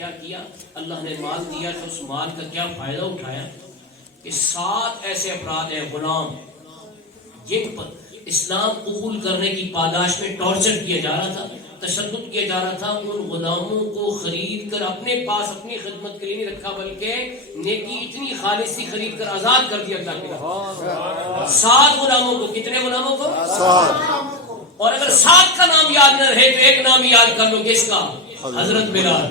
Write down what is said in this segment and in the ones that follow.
کیا کیا؟ اللہ نے مال دیا تو اس مال کا کیا فائدہ اٹھایا کہ 7 ایسے افراد ہیں غلام جن پر اسلام قبول کرنے کی پاداش میں ٹارچر کیا جا رہا تھا، تشدد کیا جا رہا تھا. ان غلاموں کو خرید کر اپنے پاس اپنی خدمت کے لیے نہیں رکھا، بلکہ نیکی اتنی خالص تھی خرید کر آزاد کر دیا تھا. 7 غلاموں کو. کتنے غلاموں کو؟ 7. اور اگر 7 کا نام یاد نہ رہے تو ایک نام یاد کر لو، کس کا؟ حضرت بلال.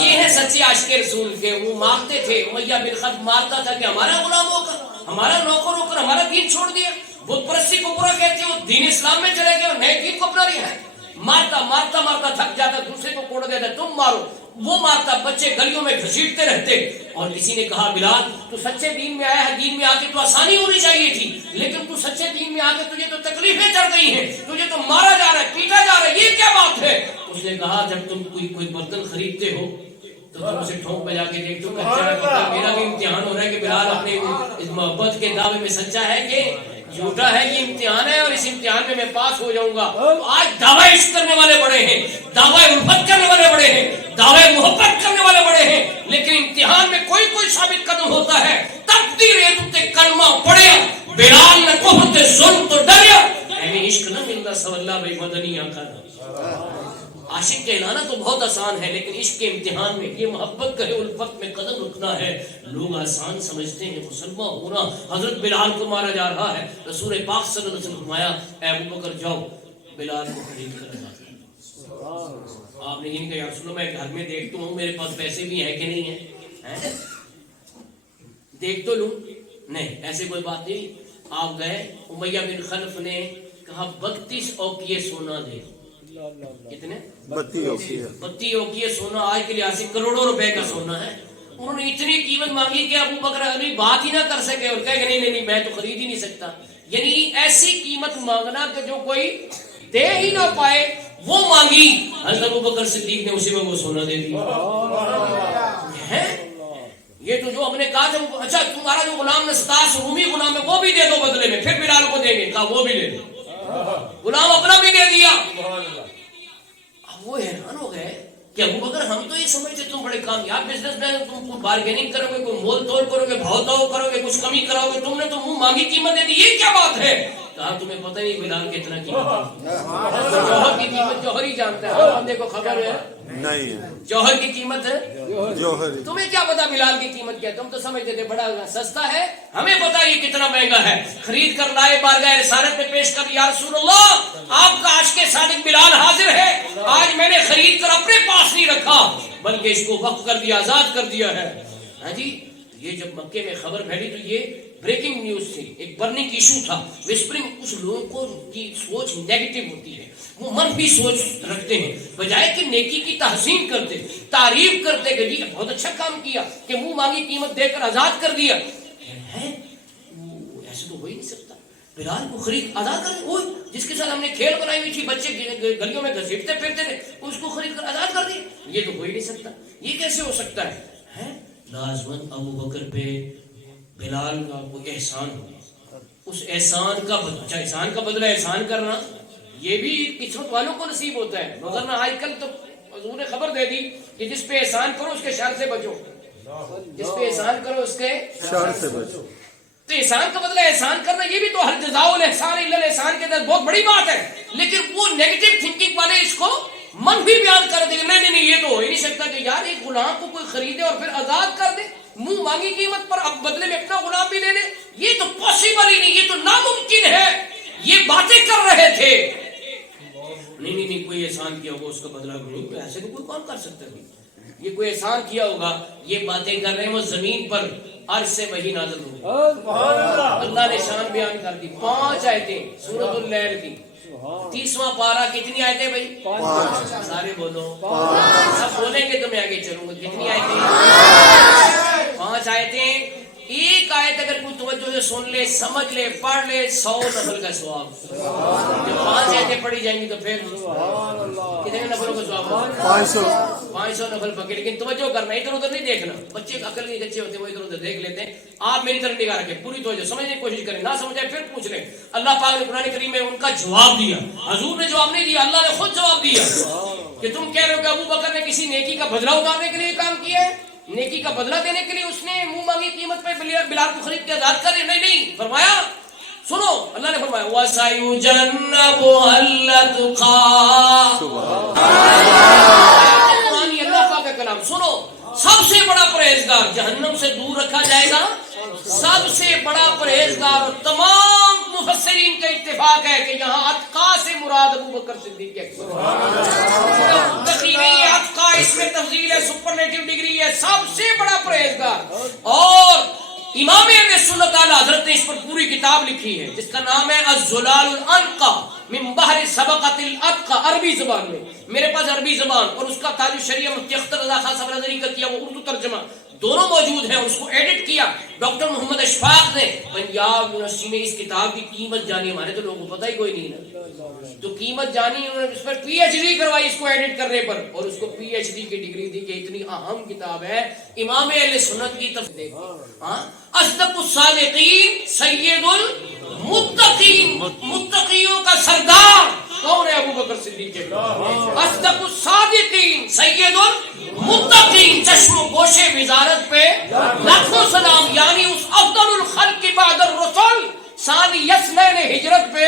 یہ ہے سچے عاشق رسول کے. وہ مانگتے تھے، امیہ بن خلف مارتا تھا کہ ہمارا غلام ہو کر، ہمارا نوکر ہو کر ہمارا دین چھوڑ دیا. بت پرستی کو برا کہتے وہ دین اسلام میں چلے گئے اور نئے دین کو اپنا رہا ہے. مارتا مارتا مارتا تھک جاتا، دوسرے کو کوڑ دیتا، تم مارو. وہ مارتا، بچے گلیوں میں گھسیٹتے رہتے. اور کسی نے کہا بلال تو سچے دین میں آیا ہے، دین میں آ کے تو آسانی ہونی چاہیے تھی، لیکن تو سچے دین میں آ کے تجھے تو تکلیفیں چڑھ گئی ہیں، تجھے تو مارا جا رہا ہے، پیٹا جا رہا ہے، یہ کیا بات ہے؟ اس نے کہا جب تم کوئی برتن خریدتے ہو تو تم اسے ٹھونک بجا کے دیکھتے ہو. میرا بھی امتحان ہو رہا ہے کہ بلال اپنے اس محبت کے دعوے میں سچا ہے کہ جھوٹا ہے. یہ امتحان ہے اور اس امتحان میں میں پاس ہو جاؤں گا. تو آج دعوی عشق کرنے والے بڑے ہیں، دعوی الفت کرنے والے بڑے ہیں، دعوی محبت کرنے والے بڑے ہیں، لیکن امتحان میں کوئی ثابت قدم ہوتا ہے تب تیرے کلمہ پڑے. بلال نے کفر ظلم تو ڈریا، اہل عشق نہ ملنا سواللہ بھائی مدنی آقا. عاشق کہلانا تو بہت آسان ہے، لیکن عشق کے امتحان میں یہ محبت کا الفت میں قدم رکھنا ہے. لوگ آسان سمجھتے ہیں مسلمان ہونا. حضرت بلال کو مارا جا رہا ہے. رسول پاک صلی اللہ علیہ وسلم فرمایا اے ابو بکر جاؤ بلال کو خرید کر لا. آپ نے یہ کہا سنو میں گھر میں دیکھتا ہوں میرے پاس پیسے بھی ہیں کہ نہیں ہیں، دیکھ تو لوں. نہیں ایسے کوئی بات نہیں. آپ گئے، امیہ بن خلف نے کہا 32 اوقیے سونا دے. کتنے؟ 32 اوقیے سونا. آج کے لحاظ سے کروڑوں روپے کا سونا ہے. انہوں نے اتنی قیمت مانگی کہ ابو بکر علی بات ہی نہ کر سکے اور کہے کہ نہیں میں تو خرید ہی نہیں سکتا. یعنی ایسی قیمت مانگنا کہ جو کوئی دے ہی نہ پائے وہ مانگی. حضرت ابو بکر صدیق نے اسی میں وہ سونا دے دیا. یہ تو جو ہم نے کہا تھا اچھا تمہارا جو غلام نستاس رومی غلام ہے وہ بھی دے دو بدلے میں، پھر بلال کو دیں گے. کہا وہ بھی لے دو. غلام اپنا بھی دے دیا. اب وہ حیران ہو گئے کہ ابو بکر ہم تو یہ سمجھتے تم بڑے کامیاب بزنس مین، تم کوئی بارگیننگ کرو گے، کوئی مول تول کرو گے، بھاؤ تاؤ کرو گے، کچھ کمی کراؤ گے. تم نے تو منہ مانگی قیمت دے دی، یہ کیا بات ہے؟ کہا تمہیں پتہ نہیں بلال کتنا قیمت ہے. جوہر کی قیمت جوہر ہی جانتا ہے. بندے کو خبر ہے نہیں جوہر کی قیمت ہے جوہر. تمہیں کیا پتا بلال کی قیمت کیا؟ تم تو سمجھتے تھے بڑا سستا ہے، ہمیں پتا یہ کتنا مہنگا ہے. خرید کر لائے، بارگاہ رسالت میں پیش کر. یا رسول اللہ آپ کا عاشق صادق بلال حاضر ہے. آج میں نے خرید کر اپنے پاس نہیں رکھا بلکہ اس کو وقف کر دیا، آزاد کر دیا ہے. ہاں جی. یہ جب مکے میں خبر پھیلی تو یہ بریکنگ نیوز تھی، ایک برننگ ایشو تھا. وسپرنگ. کچھ لوگوں کو کی سوچ نیگیٹو ہوتی ہے، وہ منفی سوچ رکھتے ہیں، بجائے کہ نیکی کی تحسین کرتے، تعریف کرتے کہ جی بہت اچھا کام کیا کہ منہ مانگی قیمت دے کر آزاد کر دیا. ایسے تو ہو ہی نہیں سکتا. بلال کو خرید آزاد کر دیا. جس کے ساتھ ہم نے کھیل بنائی ہوئی تھی، بچے گلیوں میں گھسیٹتے پھرتے تھے، اس کو خرید کر آزاد کر دیا. یہ تو ہو ہی نہیں سکتا. یہ کیسے ہو سکتا ہے؟ لازمن ابو بکر پہ بلال کا کوئی احسان ہو، اس احسان کا اچھا احسان کا بدلہ احسان کرنا یہ بھی قسمت والوں کو نصیب ہوتا ہے. مگر نہ آج کل تو حضور نے خبر دے دی کہ جس پہ احسان کرو اس کے شر سے بچو، جس پہ احسان کرو اس کے شر سے بچو. تو احسان کا بدلہ احسان کرنا یہ بھی تو ہر جزاء الاحسان الا الاحسان کے اندر بہت بڑی بات ہے. لیکن وہ نیگیٹو تھنکنگ والے اس کو منفی بیان کر دیں. نہیں یہ تو ہو ہی نہیں سکتا کہ یار ایک غلام کو کوئی خریدے اور پھر آزاد کر دے منہ مانگی قیمت پر، اب بدلے میں اپنا غلام بھی لے لے. یہ تو پاسبل ہی نہیں، یہ تو ناممکن ہے. یہ باتیں کر رہے تھے. نہیں کوئی احسان کیا ہوگا اس کا بدلہ نہیں. ایسے تو کوئی کون کر سکتا ہے؟ یہ کوئی احسان کیا ہوگا. یہ باتیں کر رہے ہیں وہ زمین پر عرش سے وحی نازل ہوگی. اللہ نے شان بیان کر دی. 5 آیتیں سورۃ اللیل کی 30واں پارہ. کتنی آیتیں بھائی؟ 5. سارے بولو. سب بولیں گے تو میں آگے چلوں گا. کتنی آیتیں؟ 5 آیتیں. ایک آیت اگر کوئی توجہ سے سن لے، سمجھ لے، پڑھ لے، 100 نفل کا ثواب. جب 5 آیتیں پڑھی جائیں گی تو پھر کتنے نفلوں کا ثواب ہوگا؟ 500 نفل پکے. لیکن توجہ کرنا، ادھر ادھر نہیں دیکھنا. بچے عقل نہیں اچھے ہوتے وہ ادھر ادھر دیکھ لیتے ہیں. آپ میری طرف نگاہ رکھیں، پوری توجہ سمجھنے کی کوشش کریں. نہ سمجھے پھر پوچھ لیں. اللہ پاک نے قرآن کریم میں ان کا جواب دیا. حضور نے جواب نہیں دیا، اللہ نے خود جواب دیا. کہ تم کہہ رہے ہو کہ ابو بکر نے کسی نیکی کا بدلہ اتارنے کے لیے کام کیا ہے، نیکی کا بدلہ دینے کے لیے اس نے منہ مانگی قیمت پہ بلال کو خرید کے آزاد کر دیا. نہیں، فرمایا سنو، اللہ نے فرمایا وَسَيُجَنَّبُهَا الْأَتْقَى. اللہ پاک کا کلام سنو، سب سے بڑا پرہیزگار جہنم سے دور رکھا جائے گا. سب سے بڑا پرہیزگار، اور تمام مفسرین کا اتفاق ہے کہ یہاں اتقا سے مراد ابو بکر صدیق ہے. نہیں ہے اتقا، اس میں تفضیل ہے، سپرلیٹو ڈگری ہے، سب سے بڑا پرہیزگار. اور امام اہل سنت اعلی حضرت نے اس پر پوری کتاب لکھی ہے جس کا نام ہے الزلال الانقا من بحر سبقت الاتقا، عربی زبان میں. میرے پاس عربی زبان اور اس کا تاج الشریعہ مفتی اختر رضا خان صاحب نظری کا کیا وہ اردو ترجمہ دونوں موجود ہیں، اور اس کو ایڈٹ کیا ڈاکٹر محمد اشفاق نے پنجاب یونیورسٹی میں. اس کتاب کی قیمت جانی، ہمارے تو لوگوں کو پتہ ہی کوئی نہیں نا، تو قیمت جانی انہوں نے اس پر پی ایچ ڈی کروائی اس کو ایڈٹ کرنے پر، اور اس کو پی ایچ ڈی کی ڈگری دی کہ اتنی اہم کتاب ہے امام اہل سنت کی تفسیر. اصدق الصادقین سید المتقین، متقیوں کا سردار کون ہے؟ ابو بکر صدیق. اصدق الصادقین سید المتقین، چشم و گوش وزارت پہ لاکھوں سلام، یعنی اس افضل الخلق بعد الرسل ثانی یسنین ہجرت پہ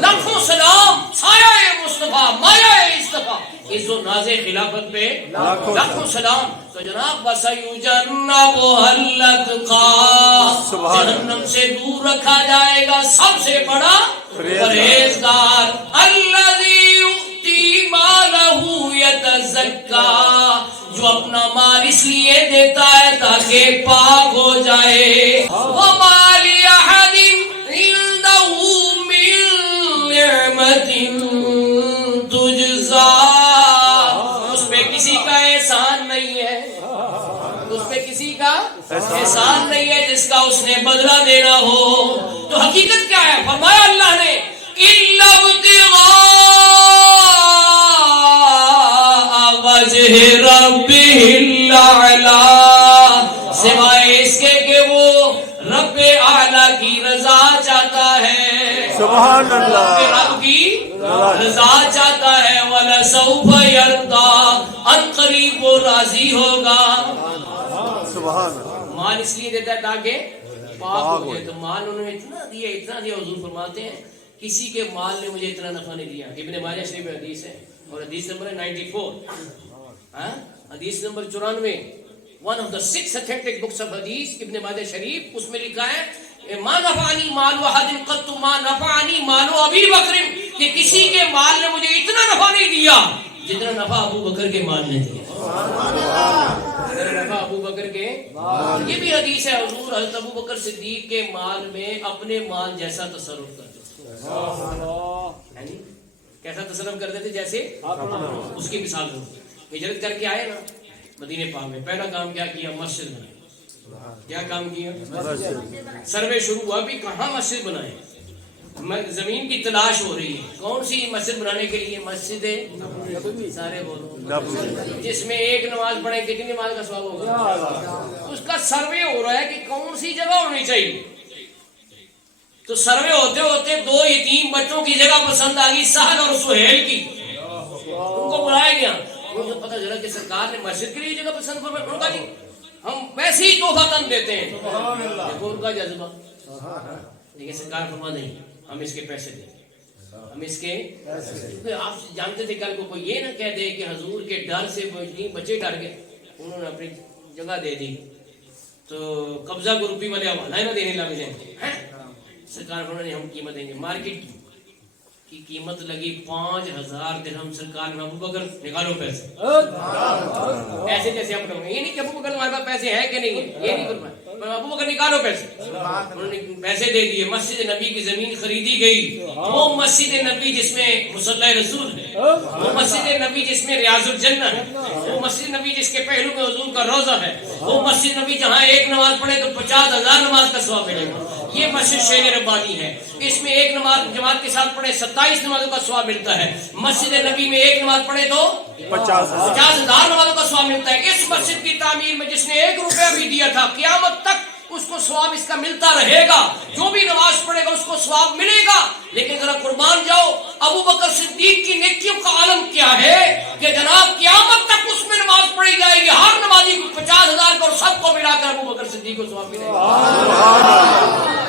لاکھوں سلام، سایہ مصطفیٰ، مایہ اصطفیٰ، عز و ناز خلافت پہ لاکھوں سلام. تو جناب وَسَيُجَنَّبُهَا الْأَتْقَى، جہنم سے دور رکھا جائے گا سب سے بڑا پرہیزگار. الَّذِي يُؤْتِي مَالَهُ يَتَزَكَّى، جو اپنا مال اس لیے دیتا ہے تاکہ پاک ہو جائے. وَمَا لِأَحَدٍ عِندَهُ مِن نِعْمَةٍ تُجْزَى، اس پہ کسی کا احسان نہیں ہے، اس پہ کسی کا احسان نہیں ہے جس کا اس نے بدلہ دینا ہو. تو حقیقت کیا ہے؟ فرمایا اللہ نے إِلَّا ابْتِغَاءَ وَجْهِ رَبِّهِ الْأَعْلَى، سوائے اس کے کہ وہ رب اعلیٰ کی رضا چاہتا ہے. سبحان اللہ، رب کی رضا چاہتا ہے. وَلَسَوْفَ يَرْضَى، ان قریب وہ راضی ہوگا. سبحان اللہ. مال اس لیے دیتا ہے تاکہ پاک ہو جائے. تو مال انہوں نے اتنا دیا، اتنا دیا. حضور فرماتے ہیں کسی کے مال نے مجھے اتنا نفع نہیں دیا. ابن ماجہ شریف میں حدیث ہے، اور حدیث نمبر ہے 94، حدیث number 94، one of the 6 authentic books of hadith ابن ماجہ شریف. اس میں لکھا ہے ما نفعنی مال احد قط ما نفعنی مال ابی بکر، کہ کسی کے مال نے مجھے اتنا نفع نہیں دیا جتنا نفع ابو بکر کے مال نے دیا. نفع ابو بکر کے، یہ بھی حدیث ہے. حضور حضرت ابو بکر صدیق کے مال میں اپنے مال جیسا تصرف کرتے تھے. کیسا تصرف کرتے تھے؟ جیسے اس کی مثال دو. ہجرت کر کے آئے نا مدینے پاک میں، پہلا کام کیا کیا؟ مسجد بنائی. کیا کام کیا؟ سروے شروع ہوا بھی کہاں مسجد بنائے. زمین کی تلاش ہو رہی ہے کون سی مسجد بنانے کے لیے. مسجد سارے بولو، جس میں ایک نماز پڑھے کتنی نماز کا ثواب ہوگا. اس کا سروے ہو رہا ہے کہ کون سی جگہ ہونی چاہیے. تو سروے ہوتے ہوتے 2 یتیم بچوں کی جگہ پسند آ گئی، سہل اور سہیل کی. ان کو بلایا گیا، ان کو پتہ چلا کہ سرکار نے مسجد کے لیے جگہ پسند فرمائی. ان کا نہیں، ہم ویسے ہی تحفہ تن دیتے ہیں. دیکھو ان کا جذبہ. لیکن سرکار فرما نہیں، ہم اس کے پیسے دیں، ہم اس کے آپ جانتے تھے کل کو کوئی یہ نہ کہہ دے کہ حضور کے ڈر سے بچے ڈر گئے. انہوں نے اپنی جگہ دے دی تو قبضہ کو روپی والے حوالہ نہ دینے لگ جائیں. سرکار فرما نہیں، ہم قیمت دیں گے. مارکیٹ کی قیمت لگی 5000 درہم. سرکار نے ابو بکر نکالو پیسے. ایسے جیسے آپ کریں، یہ نہیں کہ ابو بکر ہمارے پاس پیسے ہیں کہ نہیں ہے، یہ نہیں فرمایا. ابو بکر نکالو پیسے. انہوں نے پیسے دے دیے. مسجد نبی کی زمین خریدی گئی. وہ مسجد نبی جس میں مصلی رسول ہے، وہ مسجد نبی جس میں ریاض الجنہ ہے، وہ مسجد نبی جس کے پہلو میں حضور کا روضہ ہے، وہ مسجد نبی جہاں ایک نماز پڑھے تو 50,000 نماز کا ثواب ملے گا. یہ مسجد شیر ربانی ہے، اس میں ایک نماز جماعت کے ساتھ پڑھے 27 نمازوں کا ثواب ملتا ہے. مسجد نبی میں ایک نماز پڑھے تو 50,000 نمازوں کا ثواب ملتا ہے. اس مسجد کی تعمیر میں جس نے 1 روپیہ بھی دیا تھا قیامت تک اس کو کو ثواب اس کا ملتا رہے گا، جو بھی نماز پڑھے گا اس کو ثواب ملے گا. لیکن ذرا قربان جاؤ، ابو بکر صدیق کی نیکیوں کا عالم کیا ہے کہ جناب قیامت تک اس میں نماز پڑھی جائے گی، ہر نمازی کو 50,000 کا، اور سب کو ملا کر ابو بکر صدیق کو ثواب ملے گا.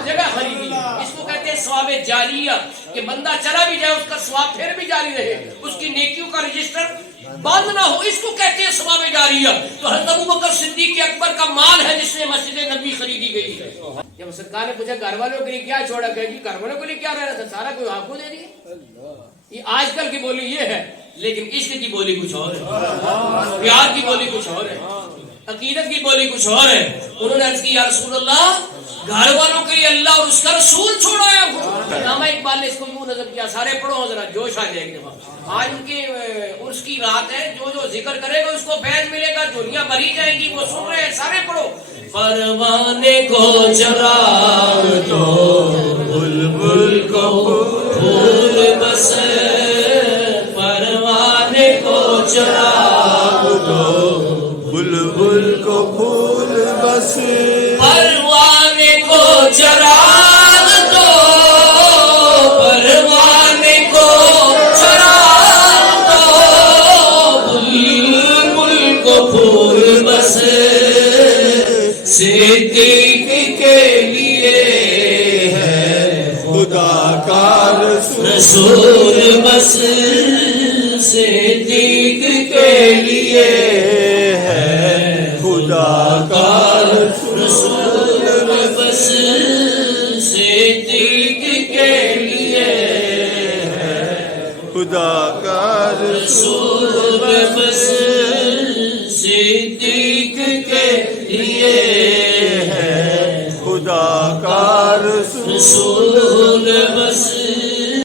جگہ خریدی، اس کو کہتے ہیں ثواب جاریہ، کہ بندہ چلا بھی جائے اس کا ثواب پھر بھی جاری رہے، اس کی نیکیوں کا رجسٹر بند نہ ہو، اس کو کہتے ہیں ثواب جاریہ. تو حضرت ابو بکر صدیق اکبر کا مال ہے جس میں مسجد نبی خریدی گئی ہے. جب سرکار نے پوچھا گھر والوں کے لیے کیا چھوڑا، کہ جی گھر والوں کے لیے کیا رہنا تھا، سارا کوئی آپ کو دے دیا. یہ آج کل کی بولی یہ ہے، لیکن عشق کی بولی کچھ اور ہے، پیار کی بولی کچھ اور ہے، عقیدت کی بولی کچھ اور ہے. انہوں نے عرض کی یا رسول اللہ، گھر والوں کے لیے اللہ اور اس کا رسول چھوڑایا. علامہ اقبال نے اس کو یوں نظم کیا، سارے پڑھو ذرا جوش آ جائے گا. آج ان کی عرس کی رات ہے، جو جو ذکر کرے گا اس کو فیض ملے گا، دنیا بھری جائے گی. وہ سن رہے ہیں، سارے پڑھو. پروانے کو چراغ دو، بلبل کو پھول بس، پروانے کو چراغ دو، بلبل کو پھول بس، پروانے کو چراغ دو، پروانے کو چراغ دو، بلبل کو پھول بس، صدیق کے لیے ہے خدا کا رسول بس، صدیق کے لیے ہے خدا کا رسول بس، صدیق کے لیے خدا کا رسول بس، صدیق کے لیے ہے خدا کا رسول